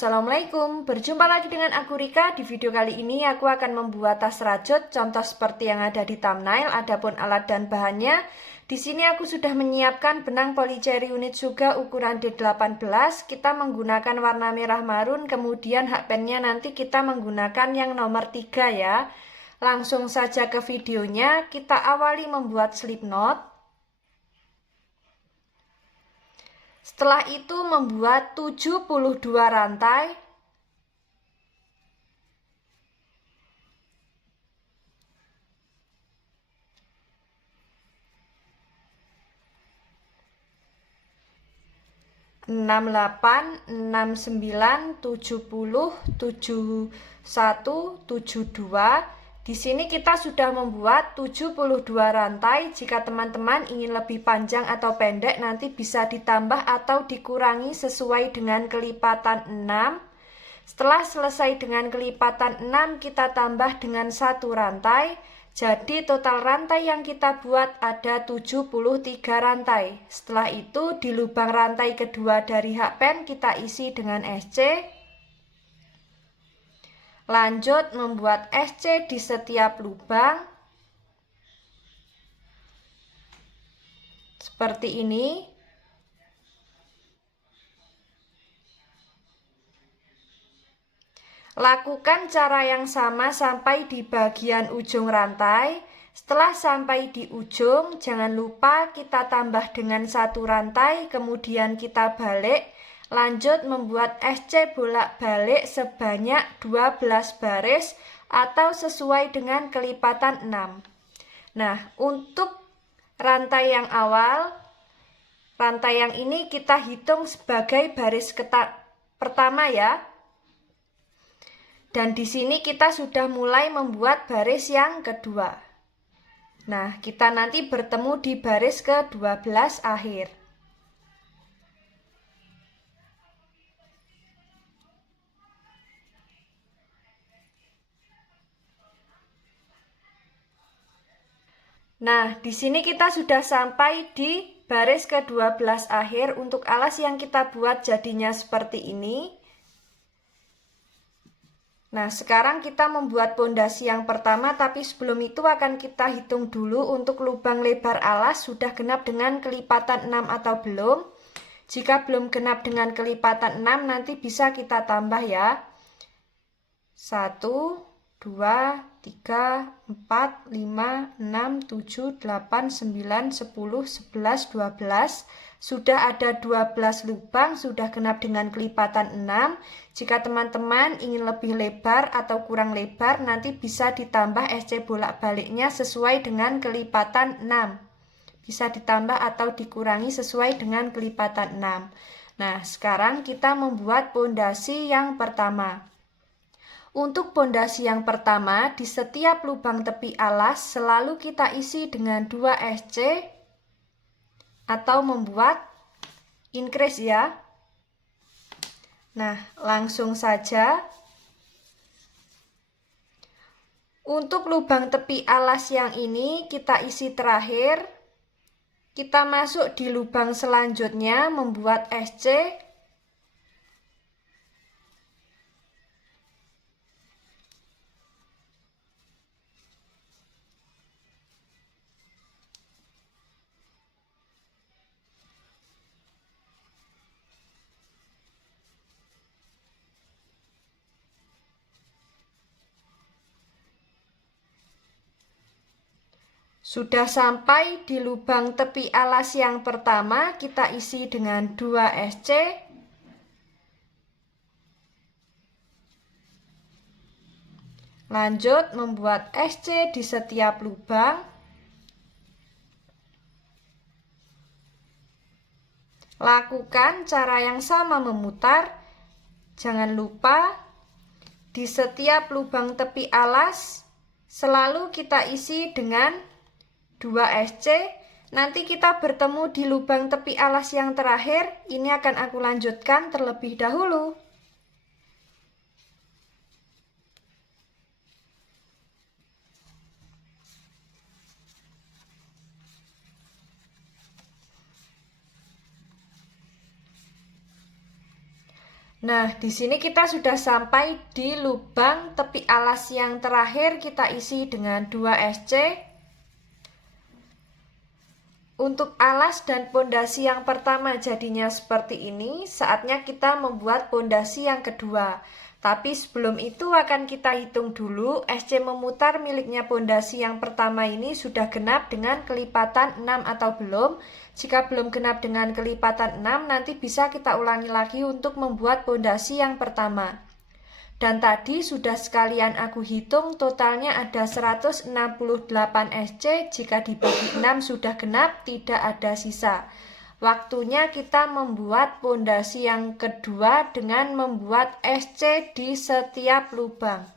Assalamualaikum, berjumpa lagi dengan aku Rika. Di video kali ini aku akan membuat tas rajut, contoh seperti yang ada di thumbnail. Adapun alat dan bahannya, di sini aku sudah menyiapkan benang polycherry unit Suga ukuran D18. Kita menggunakan warna merah marun, kemudian hakpennya nanti kita menggunakan yang nomor 3 ya. Langsung saja ke videonya, kita awali membuat slip knot. Setelah itu membuat 72 rantai. Enam 8, 6 9, 70, 71, 72. Di sini kita sudah membuat 72 rantai. Jika teman-teman ingin lebih panjang atau pendek, nanti bisa ditambah atau dikurangi sesuai dengan kelipatan 6. Setelah selesai dengan kelipatan 6, kita tambah dengan 1 rantai. Jadi total rantai yang kita buat ada 73 rantai. Setelah itu di lubang rantai kedua dari hakpen kita isi dengan SC. Lanjut membuat SC di setiap lubang. Seperti ini. Lakukan cara yang sama sampai di bagian ujung rantai. Setelah sampai di ujung, jangan lupa kita tambah dengan 1 rantai, kemudian kita balik. Lanjut membuat SC bolak-balik sebanyak 12 baris atau sesuai dengan kelipatan 6. Nah, untuk rantai yang awal, rantai yang ini kita hitung sebagai baris pertama ya. Dan di sini kita sudah mulai membuat baris yang kedua. Nah, kita nanti bertemu di baris ke-12 akhir. Nah, di sini kita sudah sampai di baris ke-12 akhir. Untuk alas yang kita buat jadinya seperti ini. Nah, sekarang kita membuat pondasi yang pertama, tapi sebelum itu akan kita hitung dulu untuk lubang lebar alas sudah genap dengan kelipatan 6 atau belum. Jika belum genap dengan kelipatan 6, nanti bisa kita tambah ya. 1, 2, 3, 4, 5, 6, 7, 8, 9, 10, 11, 12. Sudah ada 12 lubang, sudah genap dengan kelipatan 6. Jika teman-teman ingin lebih lebar atau kurang lebar, nanti bisa ditambah SC bolak-baliknya sesuai dengan kelipatan 6. Bisa ditambah atau dikurangi sesuai dengan kelipatan 6. Nah, sekarang kita membuat pondasi yang pertama. Untuk pondasi yang pertama, di setiap lubang tepi alas selalu kita isi dengan 2 SC atau membuat increase ya. Nah, langsung saja. Untuk lubang tepi alas yang ini kita isi terakhir. Kita masuk di lubang selanjutnya membuat SC. Sudah sampai di lubang tepi alas yang pertama, kita isi dengan 2 SC. Lanjut membuat SC di setiap lubang. Lakukan cara yang sama memutar. Jangan lupa di setiap lubang tepi alas selalu kita isi dengan 2 SC. Nanti kita bertemu di lubang tepi alas yang terakhir. Ini akan aku lanjutkan terlebih dahulu. Nah, di sini kita sudah sampai di lubang tepi alas yang terakhir, kita isi dengan 2 SC. Untuk alas dan pondasi yang pertama jadinya seperti ini, saatnya kita membuat pondasi yang kedua. Tapi sebelum itu akan kita hitung dulu SC memutar miliknya pondasi yang pertama ini sudah genap dengan kelipatan 6 atau belum. Jika belum genap dengan kelipatan 6, nanti bisa kita ulangi lagi untuk membuat pondasi yang pertama. Dan tadi sudah sekalian aku hitung totalnya ada 168 SC, jika dibagi 6 sudah genap, tidak ada sisa. Waktunya kita membuat pondasi yang kedua dengan membuat SC di setiap lubang.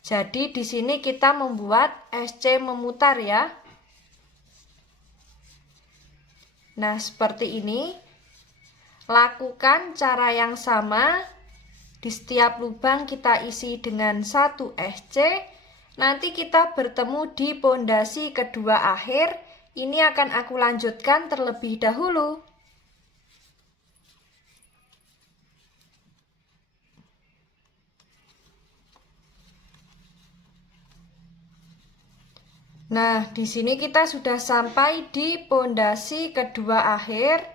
Jadi di sini kita membuat SC memutar ya. Nah, seperti ini. Lakukan cara yang sama. Di setiap lubang kita isi dengan 1 SC. Nanti kita bertemu di pondasi kedua akhir. Ini akan aku lanjutkan terlebih dahulu. Nah, di sini kita sudah sampai di pondasi kedua akhir.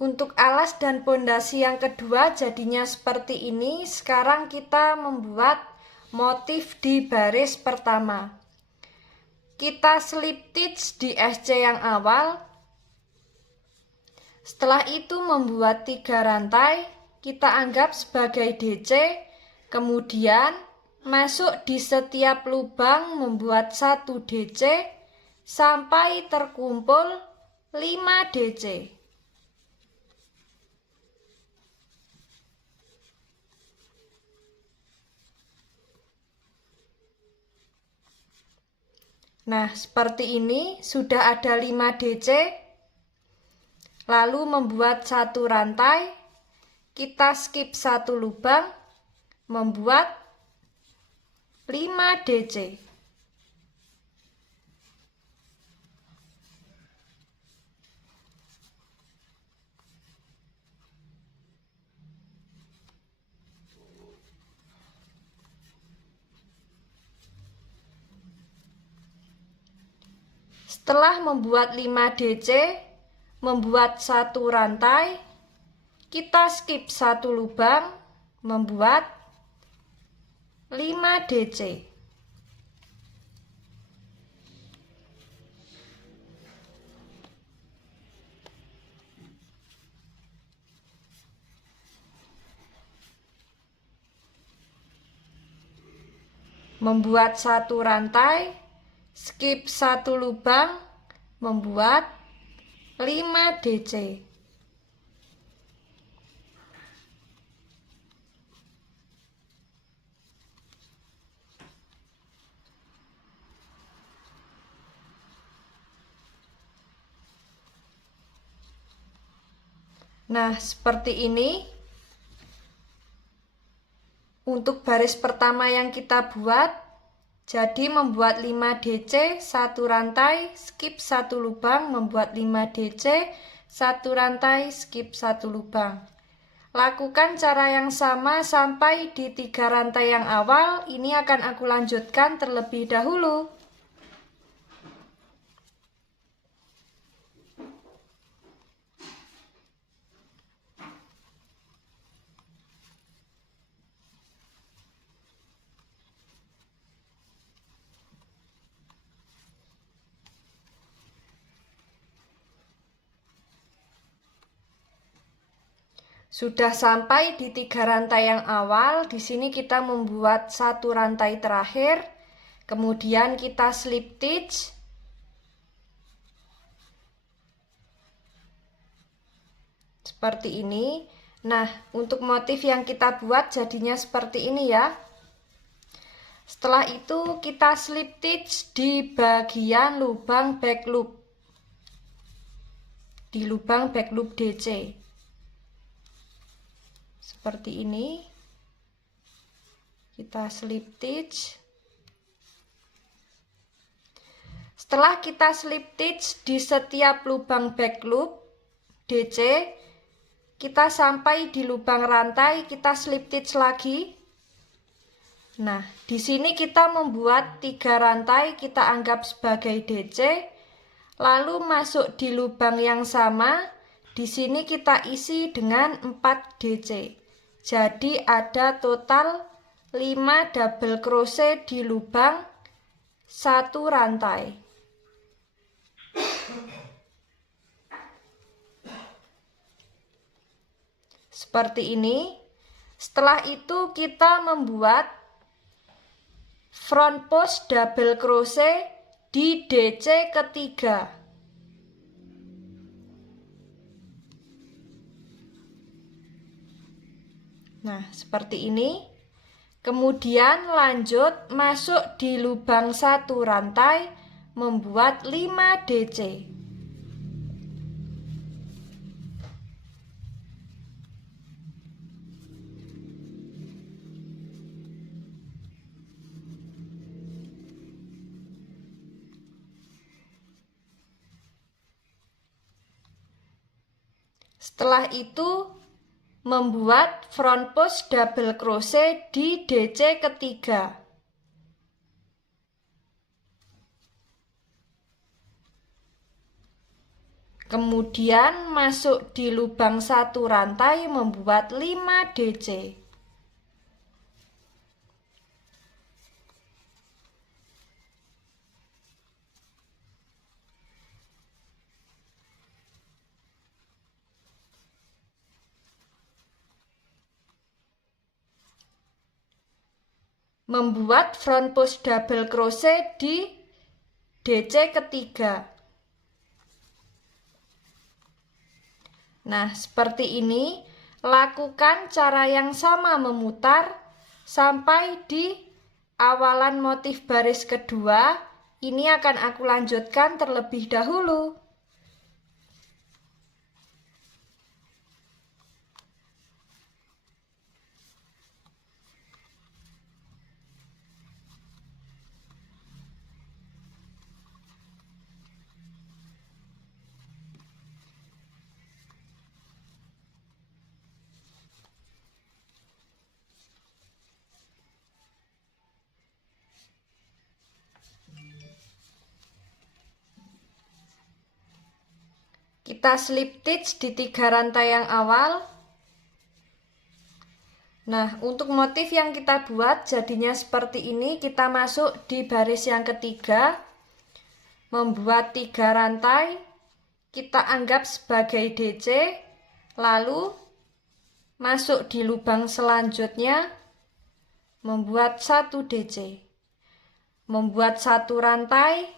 Untuk alas dan pondasi yang kedua jadinya seperti ini. Sekarang kita membuat motif di baris pertama. Kita slip stitch di SC yang awal. Setelah itu membuat 3 rantai, kita anggap sebagai DC. Kemudian masuk di setiap lubang membuat 1 DC sampai terkumpul 5 DC. Nah, seperti ini sudah ada 5 DC. Lalu membuat 1 rantai. Kita skip 1 lubang, membuat 5 DC. Setelah membuat 5 DC, membuat 1 rantai, kita skip 1 lubang, membuat 5 DC. Membuat 1 rantai, skip 1 lubang, membuat 5 DC. Nah, seperti ini. Untuk baris pertama yang kita buat, jadi membuat 5 DC, 1 rantai, skip 1 lubang, membuat 5 DC, 1 rantai, skip 1 lubang. Lakukan cara yang sama sampai di 3 rantai yang awal. Ini akan aku lanjutkan terlebih dahulu. Sudah sampai di 3 rantai yang awal. Di sini kita membuat 1 rantai terakhir. Kemudian kita slip stitch. Seperti ini. Nah, untuk motif yang kita buat jadinya seperti ini ya. Setelah itu kita slip stitch di bagian lubang back loop. Di lubang back loop DC. Seperti ini. Kita slip stitch. Setelah kita slip stitch di setiap lubang back loop DC, kita sampai di lubang rantai, kita slip stitch lagi. Nah, di sini kita membuat 3 rantai, kita anggap sebagai DC, lalu masuk di lubang yang sama. Di sini kita isi dengan 4 DC. Jadi ada total 5 double crochet di lubang 1 rantai. Seperti ini. Setelah itu kita membuat front post double crochet di DC ketiga. Nah, seperti ini. Kemudian lanjut masuk di lubang 1 rantai, membuat 5 DC. Setelah itu membuat front post double crochet di DC ketiga. Kemudian masuk di lubang 1 rantai, membuat 5 DC. Membuat front post double crochet di DC ketiga. Nah, seperti ini. Lakukan cara yang sama memutar sampai di awalan motif baris kedua. Ini akan aku lanjutkan terlebih dahulu. Kita slip stitch di 3 rantai yang awal. Nah, untuk motif yang kita buat jadinya seperti ini. Kita masuk di baris yang ketiga, membuat 3 rantai, kita anggap sebagai DC, lalu masuk di lubang selanjutnya, membuat 1 DC. Membuat 1 rantai,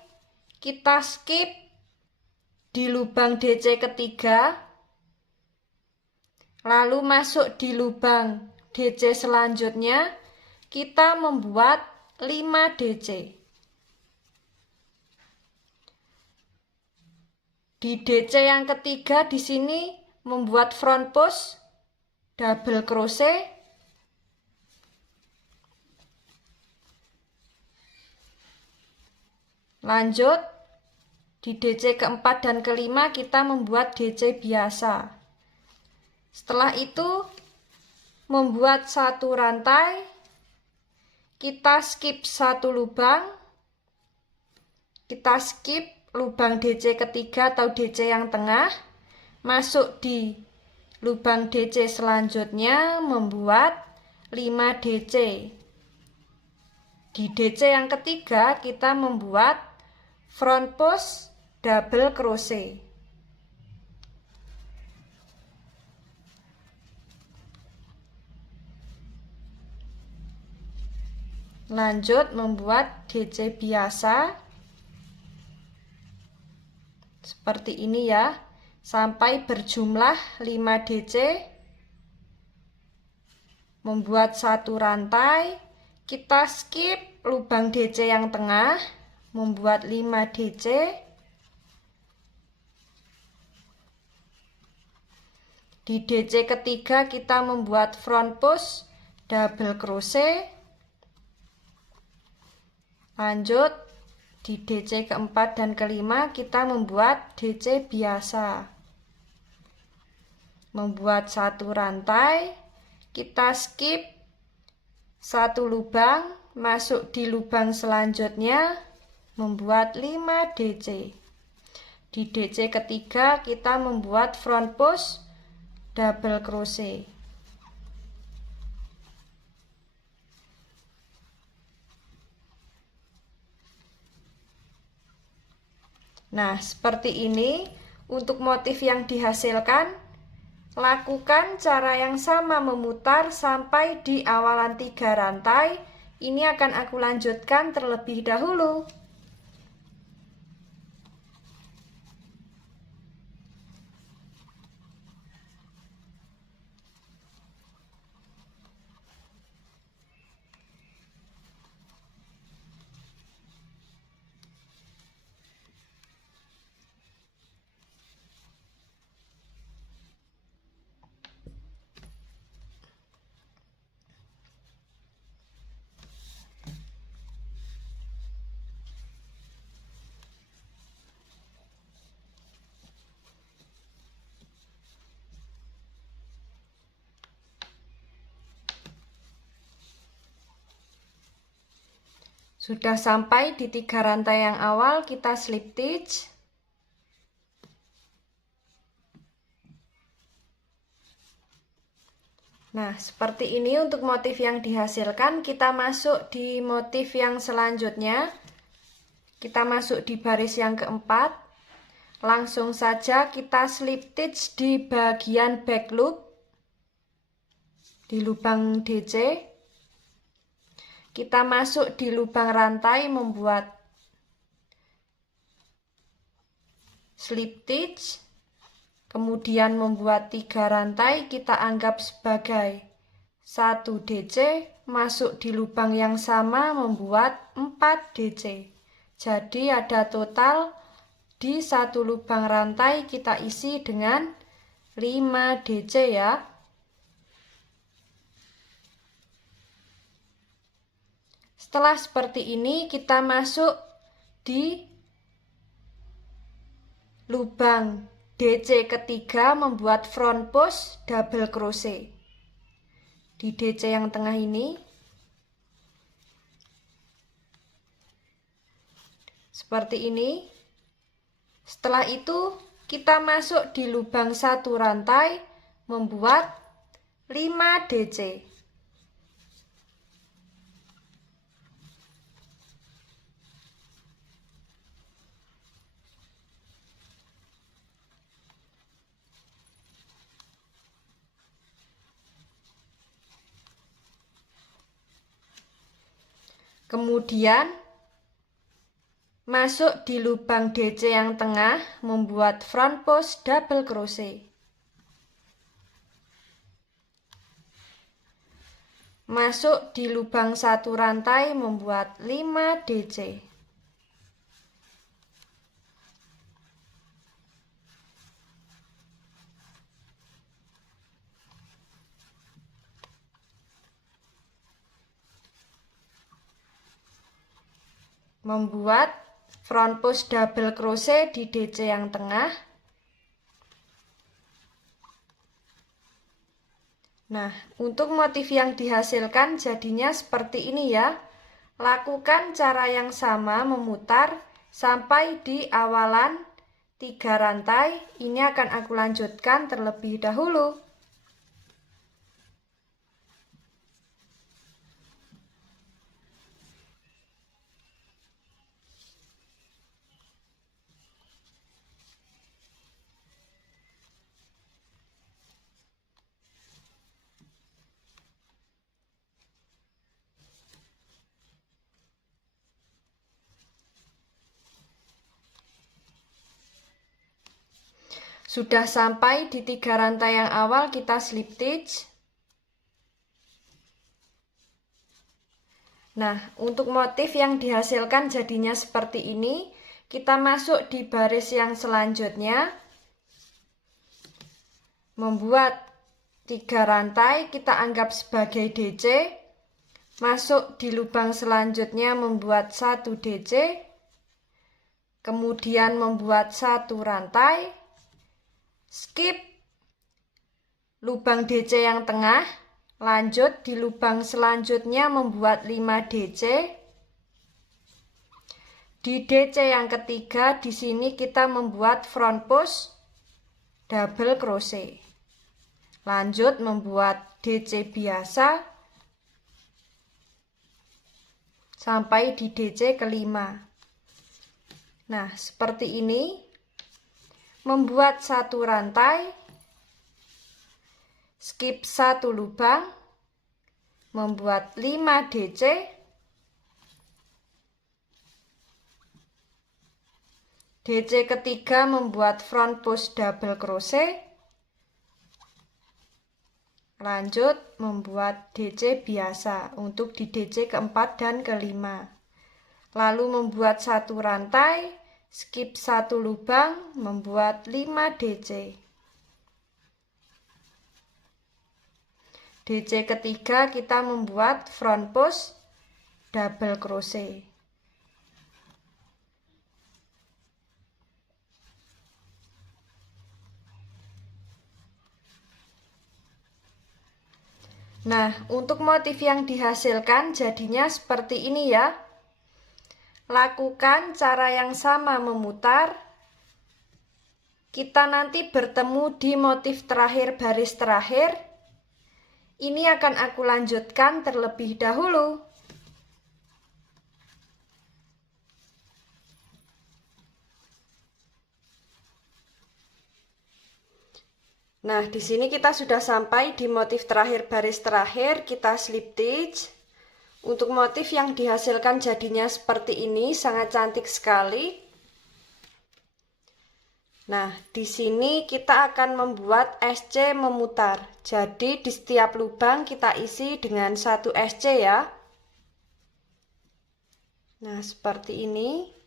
kita skip di lubang DC ketiga, lalu masuk di lubang DC selanjutnya, kita membuat 5 DC. Di DC yang ketiga di sini membuat front post double crochet. Lanjut di DC keempat dan kelima kita membuat DC biasa. Setelah itu membuat 1 rantai, kita skip 1 lubang, kita skip lubang DC ketiga atau DC yang tengah, masuk di lubang DC selanjutnya, membuat 5 DC. Di DC yang ketiga kita membuat front post double crochet. Lanjut membuat DC biasa seperti ini ya, sampai berjumlah 5 DC. Membuat 1 rantai, kita skip lubang DC yang tengah, membuat 5 DC. Di DC ketiga kita membuat front post double crochet. Lanjut di DC keempat dan kelima kita membuat DC biasa. membuat satu rantai, kita skip satu lubang, masuk di lubang selanjutnya, membuat 5 DC. Di DC ketiga kita membuat front post double crochet. Nah, seperti ini untuk motif yang dihasilkan. Lakukan cara yang sama memutar sampai di awalan 3 rantai. Ini akan aku lanjutkan terlebih dahulu. Sudah sampai di 3 rantai yang awal, kita slip stitch. Nah, seperti ini untuk motif yang dihasilkan. Kita masuk di motif yang selanjutnya. Kita masuk di baris yang keempat. Langsung saja kita slip stitch di bagian back loop, di lubang DC. Kita masuk di lubang rantai, membuat slip stitch, kemudian membuat 3 rantai, kita anggap sebagai 1 DC, masuk di lubang yang sama, membuat 4 DC. Jadi ada total di 1 lubang rantai kita isi dengan 5 DC ya. Setelah seperti ini, kita masuk di lubang DC ketiga, membuat front post double crochet di DC yang tengah ini. Seperti ini. Setelah itu kita masuk di lubang 1 rantai, membuat 5 DC. Kemudian masuk di lubang DC yang tengah, membuat front post double crochet. Masuk di lubang 1 rantai, membuat 5 DC. Membuat front post double crochet di DC yang tengah. Nah, untuk motif yang dihasilkan jadinya seperti ini ya. Lakukan cara yang sama memutar sampai di awalan 3 rantai. Ini akan aku lanjutkan terlebih dahulu. Sudah sampai di 3 rantai yang awal, kita slip stitch. Nah, untuk motif yang dihasilkan jadinya seperti ini. Kita masuk di baris yang selanjutnya, membuat 3 rantai, kita anggap sebagai DC. Masuk di lubang selanjutnya, membuat 1 DC. Kemudian membuat 1 rantai. Skip lubang DC yang tengah. Lanjut di lubang selanjutnya membuat 5 DC. Di DC yang ketiga di sini kita membuat front post double crochet. Lanjut membuat DC biasa sampai di DC kelima. Nah, seperti ini. Membuat satu rantai, skip satu lubang, membuat 5 DC, DC ketiga membuat front post double crochet, lanjut membuat DC biasa untuk di DC keempat dan kelima, lalu membuat satu rantai, skip satu lubang, membuat 5 DC. DC ketiga kita membuat front post double crochet. Nah, untuk motif yang dihasilkan jadinya seperti ini ya. Lakukan cara yang sama memutar. Kita nanti bertemu di motif terakhir baris terakhir. Ini akan aku lanjutkan terlebih dahulu. Nah, di sini kita sudah sampai di motif terakhir baris terakhir. Kita slip stitch. Untuk motif yang dihasilkan jadinya seperti ini, sangat cantik sekali. Nah, di sini kita akan membuat SC memutar. Jadi di setiap lubang kita isi dengan satu SC ya. Nah, seperti ini.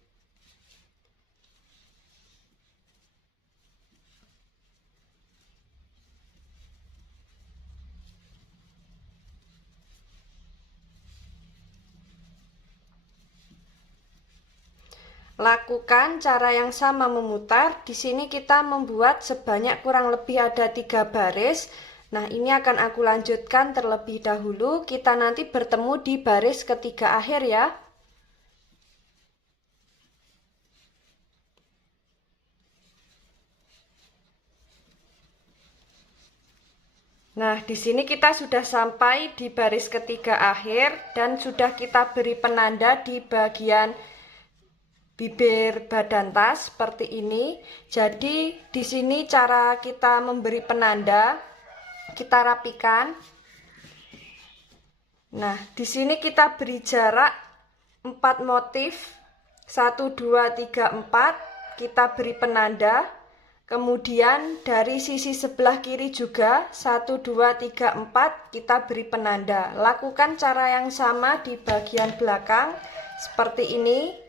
Lakukan cara yang sama memutar. Di sini kita membuat sebanyak kurang lebih ada 3 baris. Nah, ini akan aku lanjutkan terlebih dahulu. Kita nanti bertemu di baris ketiga akhir ya. Nah, di sini kita sudah sampai di baris ketiga akhir dan sudah kita beri penanda di bagian bibir badan tas seperti ini. Jadi di sini cara kita memberi penanda, kita rapikan. Nah, di sini kita beri jarak 4 motif. 1 2 3 4 kita beri penanda. Kemudian dari sisi sebelah kiri juga 1 2 3 4 kita beri penanda. Lakukan cara yang sama di bagian belakang seperti ini.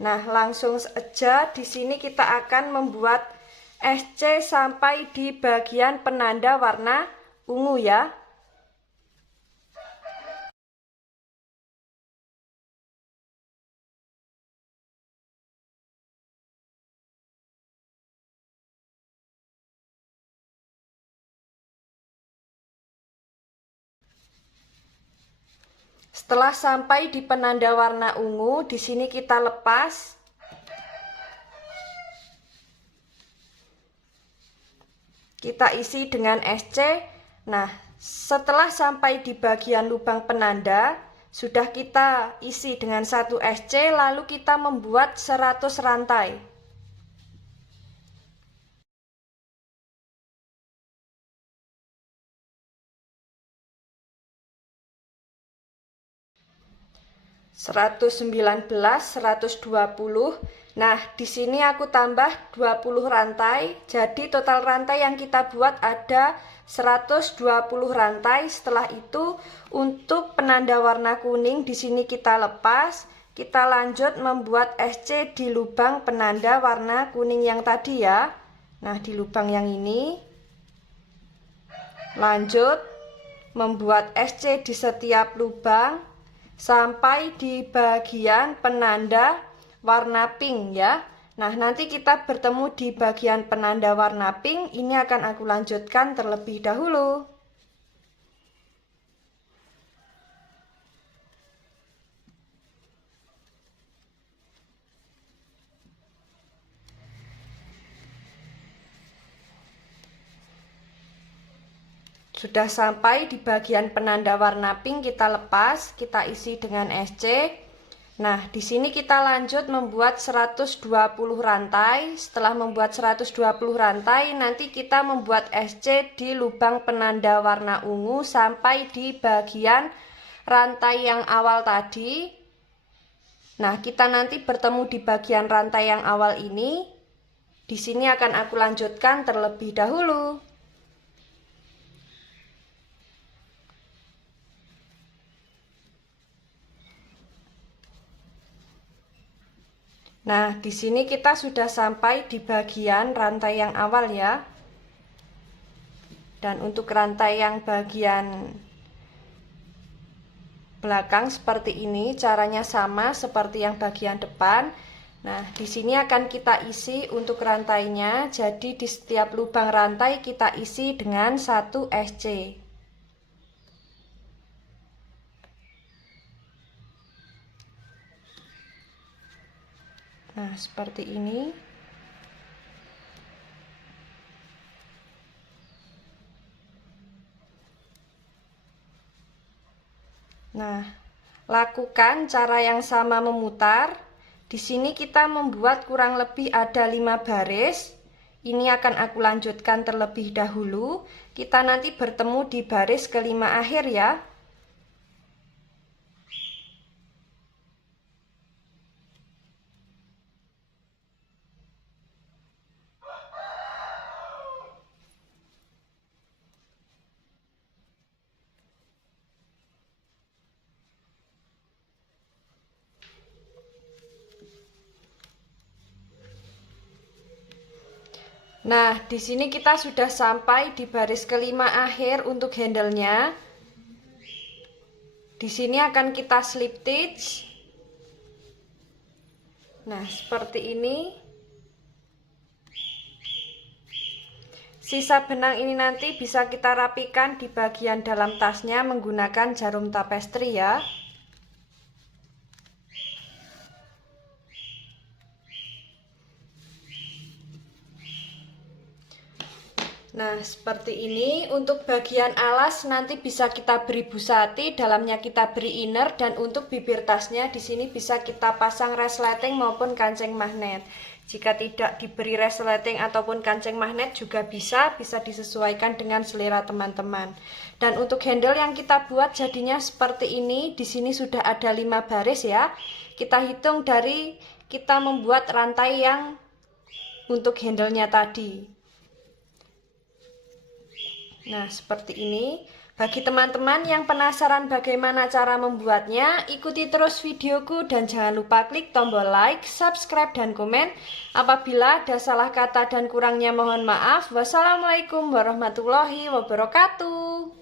Nah, langsung saja di sini kita akan membuat SC sampai di bagian penanda warna ungu ya. Setelah sampai di penanda warna ungu, di sini kita lepas. Kita isi dengan SC. Nah, setelah sampai di bagian lubang penanda, sudah kita isi dengan satu SC, lalu kita membuat 100 rantai. Seratus 119, 120. Nah, di sini aku tambah 20 rantai. Jadi total rantai yang kita buat ada 120 rantai. Setelah itu untuk penanda warna kuning di sini kita lepas. Kita lanjut membuat SC di lubang penanda warna kuning yang tadi ya. Nah, di lubang yang ini. Lanjut membuat SC di setiap lubang sampai di bagian penanda warna pink ya. Nah, nanti kita bertemu di bagian penanda warna pink. Ini akan aku lanjutkan terlebih dahulu. Sudah sampai di bagian penanda warna pink, kita lepas, kita isi dengan SC. Nah, di sini kita lanjut membuat 120 rantai. Setelah membuat 120 rantai, nanti kita membuat SC di lubang penanda warna ungu sampai di bagian rantai yang awal tadi. Nah, kita nanti bertemu di bagian rantai yang awal ini. Di sini akan aku lanjutkan terlebih dahulu. Nah, di sini kita sudah sampai di bagian rantai yang awal ya. Dan untuk rantai yang bagian belakang seperti ini, caranya sama seperti yang bagian depan. Nah, di sini akan kita isi untuk rantainya. Jadi di setiap lubang rantai kita isi dengan 1 SC. Nah, seperti ini. Nah, lakukan cara yang sama memutar. Di sini kita membuat kurang lebih ada 5 baris. Ini akan aku lanjutkan terlebih dahulu. Kita nanti bertemu di baris kelima akhir ya. Nah, di sini kita sudah sampai di baris kelima akhir untuk handle-nya. Di sini akan kita slip stitch. Nah, seperti ini. Sisa benang ini nanti bisa kita rapikan di bagian dalam tasnya menggunakan jarum tapestri ya. Nah, seperti ini. Untuk bagian alas nanti bisa kita beri busati, dalamnya kita beri inner, dan untuk bibir tasnya di sini bisa kita pasang resleting maupun kancing magnet. Jika tidak diberi resleting ataupun kancing magnet juga bisa disesuaikan dengan selera teman-teman. Dan untuk handle yang kita buat jadinya seperti ini. Di sini sudah ada 5 baris ya. Kita hitung dari kita membuat rantai yang untuk handle-nya tadi. Nah, seperti ini. Bagi teman-teman yang penasaran bagaimana cara membuatnya, ikuti terus videoku dan jangan lupa klik tombol like, subscribe, dan komen. Apabila ada salah kata dan kurangnya mohon maaf. Wassalamualaikum warahmatullahi wabarakatuh.